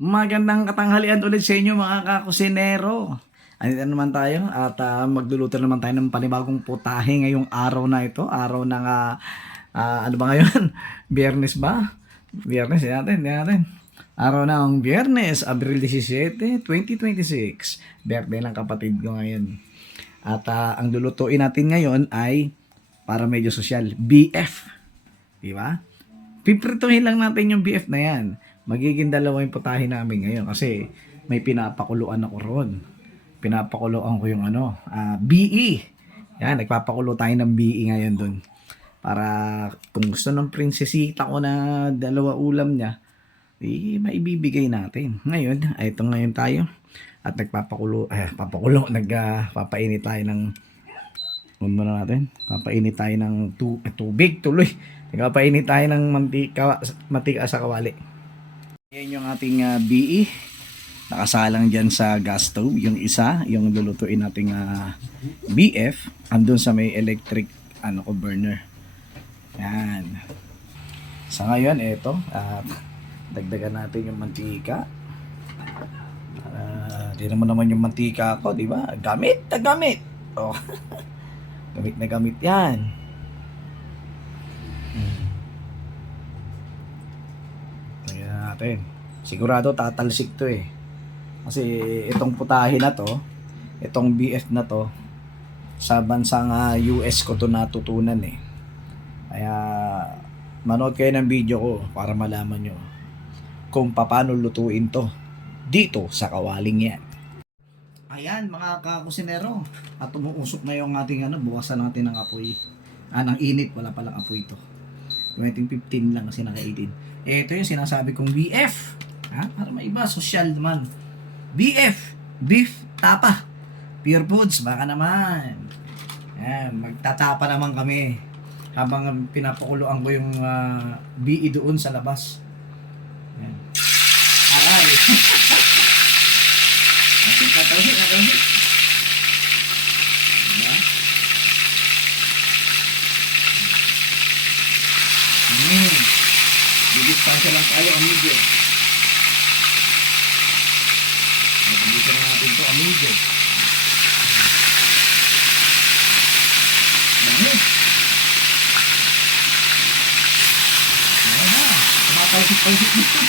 Magandang katanghalian ulit sa inyo mga kakusinero. Andito naman tayo at magluluto naman tayo ng panibagong putahe ngayong araw na ito. Araw ng ano ba ngayon? Biyernes ba? Biyernes, yan natin. Araw ng Biyernes, Abril 17, 2026. Birthday ng kapatid ko ngayon. At ang lulutuin natin ngayon ay para medyo sosyal, BF. Di ba? Piprituhin lang natin yung BF na yan. Magiging dalawa yung putahe namin ngayon kasi may pinapakuluan ako ron. Pinapakuluan ko yung BE. Yan, nagpapakulo tayo ng BE ngayon dun. Para kung gusto ng prinsesita ko na dalawa ulam niya, maibibigay natin. Ngayon, ito ngayon tayo. At papainit tayo ng muna natin. Papainit tayo ng tubig tuloy. Nagpapainit tayo ng mantika sa kawali. Yan yung ating BE. Nakasalang dyan sa gas stove. Yung isa, yung lulutuin nating BF, andun sa may electric burner. Yan. Sa ngayon, eto, dagdagan natin yung mantika. Di naman yung mantika ko, di ba? Gamit na gamit. Oh. Gamit na gamit yan. Lagyan natin. Sigurado tatalsik to eh. Kasi itong putahe na to, itong BF na to, sa bansang US ko to natutunan eh. Kaya manood kayo ng video ko para malaman nyo kung paano lutuin to dito sa kawaling yan. Ayan mga kakusinero, at umuusok na yung ating buwasan natin ng apoy. Ng init, wala palang apoy ito. 2015 lang kasi naka-18. Ito yung sinasabi kong BF. Para maiba, social naman. BF, beef tapa. Pure Foods, baka naman. Ayan, magtatapa naman kami habang pinapakuluan ko yung BE doon sa labas. Ayan. Aray. Natalsik. Diba? Didistansya lang tayo, amigo. Dito na natin ito, amigo. Dami. Ayan na. Tumatalsik-talsik dito.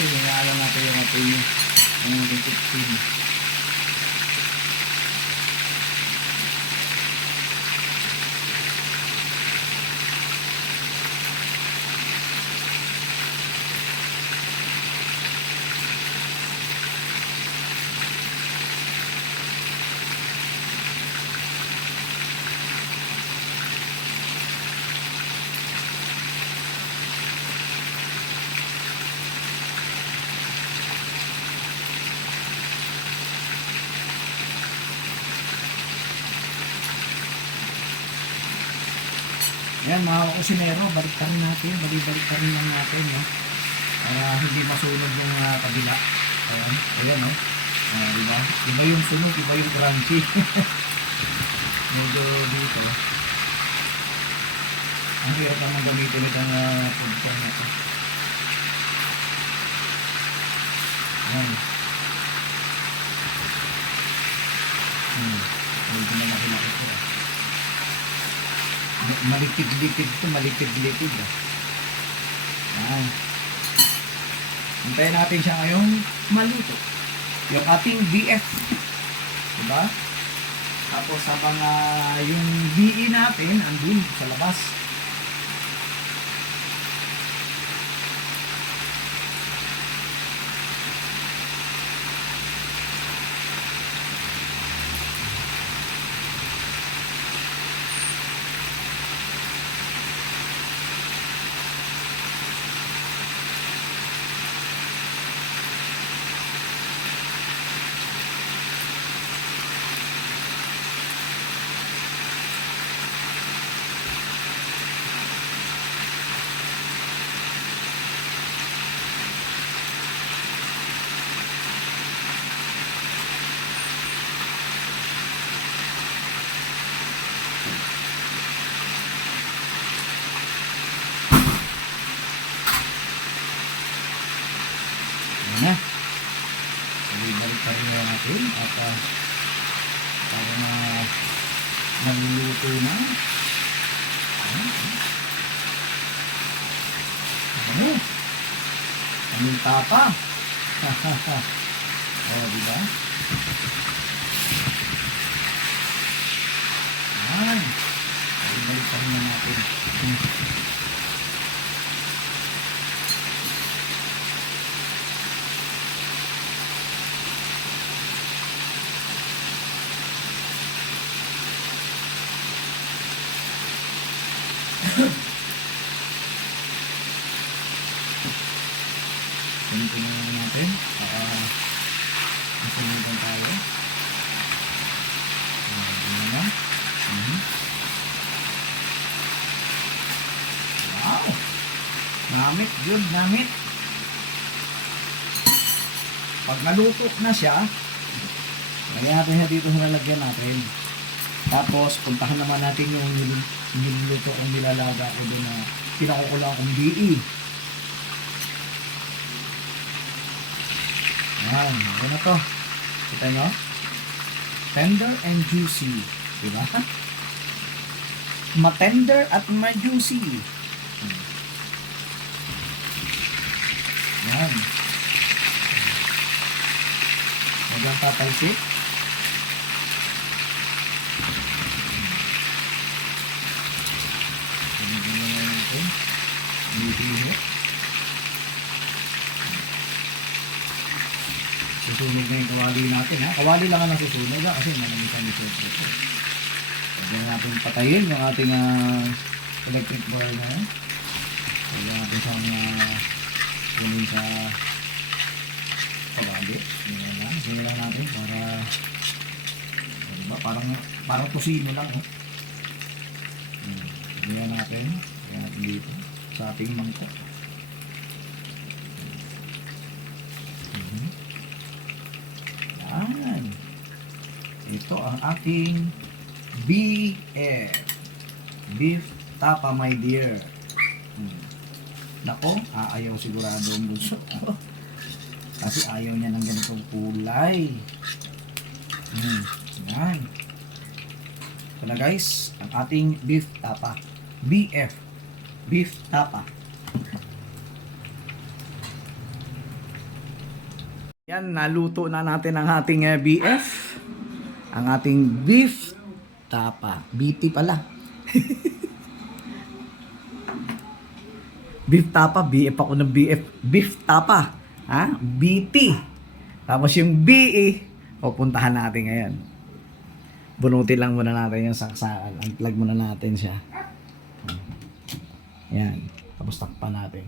Naalam natin yung apoy nyo. Ang titik-titik. Ayan mga kusinero, baliktarin natin, baliktarin lang natin, no? Para hindi masunog yung kabila. Ayan, no? Diba? Iba yung sunog, iba yung crunchy. Medyo dito. Ang hirap naman gamitin itong food corn na ito. Ayan. Medyo na nakilakit ko. Malipid-lipid ito, malipid-lipid. Ayan. Hintayin natin siya ngayong maluto. Yung ating BF. Diba? Tapos habang yung BE natin andun sa labas. na. So, ibalik pa rin natin at para na naluluto na. Ano? Paminta pa. O, diba? Yan. Ibalik pa rin natin. Ganito na natin para masalitan tayo. Ganyan na. Wow! Namit, good, namit. Pag naluto na siya, lagyan natin siya dito sa lalagyan natin. Tapos, puntahan naman natin yung niluluto ang nilalaga ko doon na pinakukula akong BE. Yan, ano na to? Kita nyo? Tender and juicy. Diba? Ma-tender at ma-juicy. Yan. Huwag tatalsik. Susunog na yung kawali natin, ha? Kawali lang ang nasusunog, ha? Kasi manamisan dito. Pwede natin patayin yung ating electric burner. Pwede natin sa kunin sa kawali. Sino lang natin para diba? Parang tusino lang, oh. Pwede natin dito sa ating mangkok. Yan. Ito ang ating BF. Beef tapa, my dear. Nako, ayaw sigurado ang bunso. Kasi ayaw niya ng ganitong kulay. Yan. Ito na guys, ang ating beef tapa. BF. Beef tapa. Yan, naluto na natin ang ating BF. Ang ating beef tapa. BT pala. Beef tapa, BF ako ng BF. Beef tapa. Ha? BT. Tapos yung BE, pupuntahan natin ngayon. Bunutin lang muna natin yung saksakan. Unplug muna natin siya. Yan. Tapos takpan natin.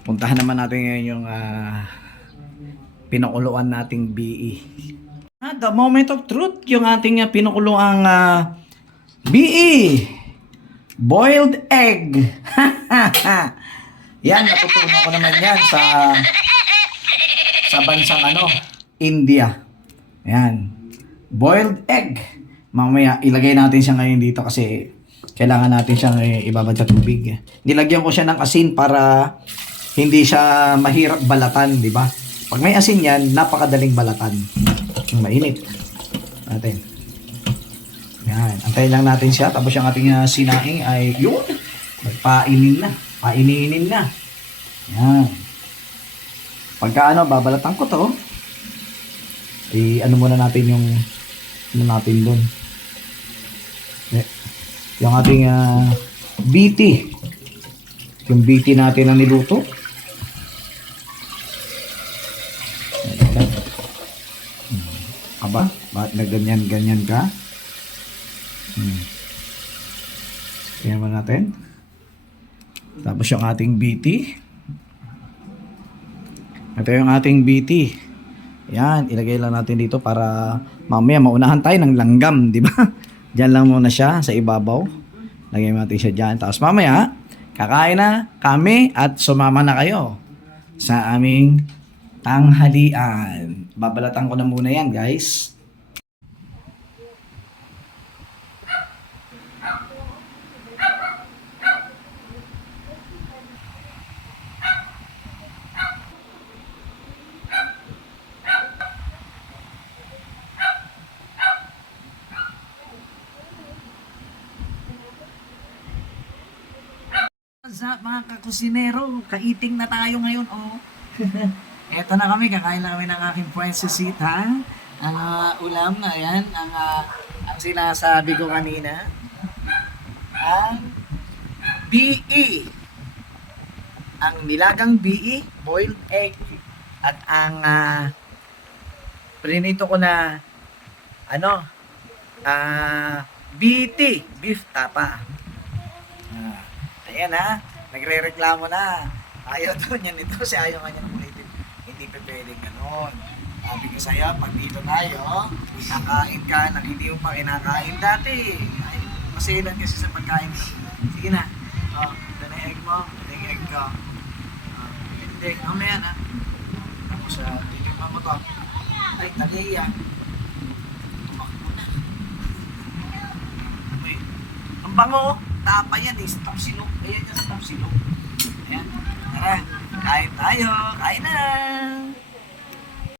Puntahan naman natin ngayon yung pinakuluan nating BE. The moment of truth, yung ating pinakuluang BE. Boiled egg. Yan, natutunan ko naman yan sa bansang India. Yan. Boiled egg. Mamaya, ilagay natin siya ngayon dito kasi kailangan natin siyang ibabad sa tubig. Nilagyan ko siya ng asin para hindi siya mahirap balatan, di ba? Pag may asin yan, napakadaling balatan. Yung mainit. Natin. Yan. Antayin lang natin siya. Tapos yung ating sinaing ay yun. Magpainin na. Paininin na. Yan. Pagka babalatan ko to. Muna natin yung natin doon. Yung ating BT. Yung BT natin na niluto. Aba, bakit na ganyan ka? Tingnan mo natin. Tapos yung ating BT. Ito yung ating BT. Yan, ilagay lang natin dito para mamaya maunahan tayo ng langgam, di ba? Diyan lang muna siya sa ibabaw. Lagay natin siya dyan. Tapos mamaya, kakain na kami at sumama na kayo sa aming tanghalian. Babalatan ko na muna yan, guys. What's up mga kakusinero? Kaiting na tayo ngayon, oh. Eto na kami, kakain na kami ng aking princess ha. Ang ulam na yan, ang sinasabi ko kanina. Ang BE. Ang nilagang BE, boiled egg. At ang prinito ko na BT, beef tapa. Ayan nagre-reklamo na. Ayaw daw niya nito kasi ayaw nga niya ng ulitin. Hindi pa pwedeng ganon. Sabi ko sa'yo, pag dito tayo, kakain ka nang hindi mo pa kinakain dati. Ay, masilan kasi sa pagkain ko. Sige na. Ito na egg mo. Ito yung egg ko. Hindi, mamaya na. Tapos, titikman mo to. Ay, taliya. Tumakbo na. Uy, ang bango. Tapa yan sa top silog. Ayan yan sa top silog. Ayan. Tara, kain tayo. Kain na.